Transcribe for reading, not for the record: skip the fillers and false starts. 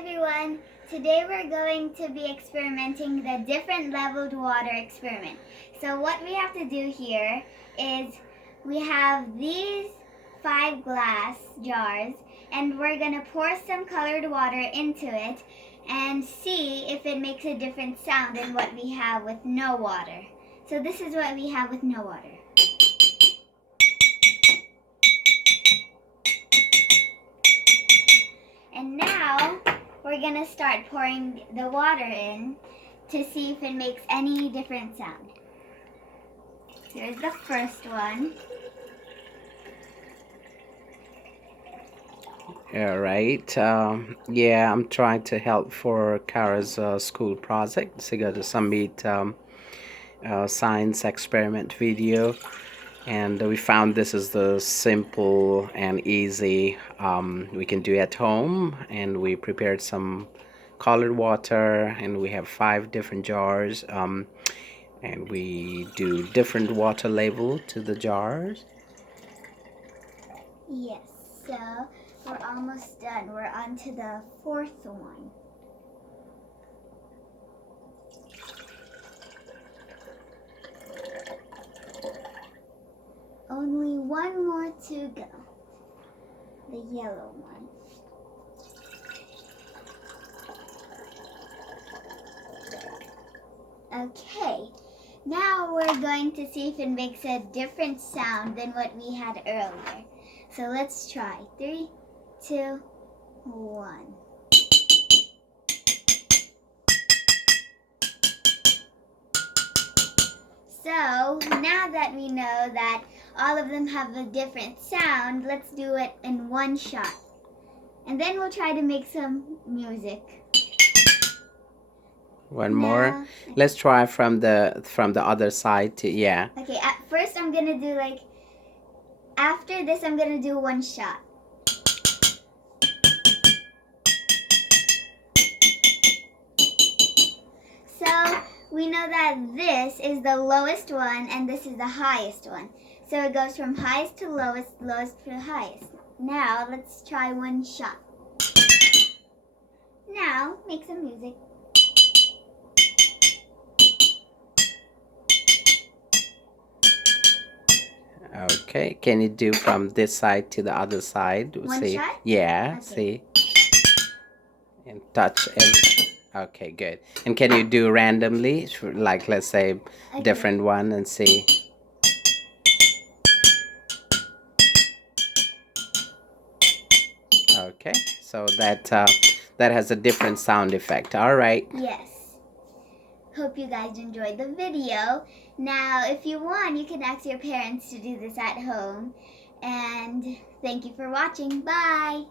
everyone! Today we're going to be experimenting the different leveled water experiment. So what we have to do here is we have these 5 glass jars and we're going to pour some colored water into it and see if it makes a different sound than what we have with no water. So this is what we have with no water. And now we're going to start pouring the water in to see if it makes any different sound. Here's the first one. All right. Yeah, I'm trying to help for Kara's school project. She got to submit science experiment video, and we found this is the simple and easy we can do at home. And we prepared some colored water, and we have 5 different jars, and we do different water level to the jars. Yes, so we're almost done. We're on to the 4th one. Only one more to go. The yellow one. Okay, now we're going to see if it makes a different sound than what we had earlier. So let's try. 3, 2, 1. So now that we know that all of them have a different sound, let's do it in one shot. And then we'll try to make some music. One more. Let's try from the other side to Okay, at first I'm gonna do after this I'm gonna do one shot. So we know that this is the lowest one and this is the highest one. So it goes from highest to lowest, lowest to highest. Now let's try one shot. Now make some music. Okay, can you do from this side to the other side? One see? shot? Yeah, okay. See? And touch every. Okay, good. And can you do randomly, like let's say different one and see? Okay, so that has a different sound effect. All right. Yes. Hope you guys enjoyed the video. Now, if you want, you can ask your parents to do this at home. And thank you for watching. Bye!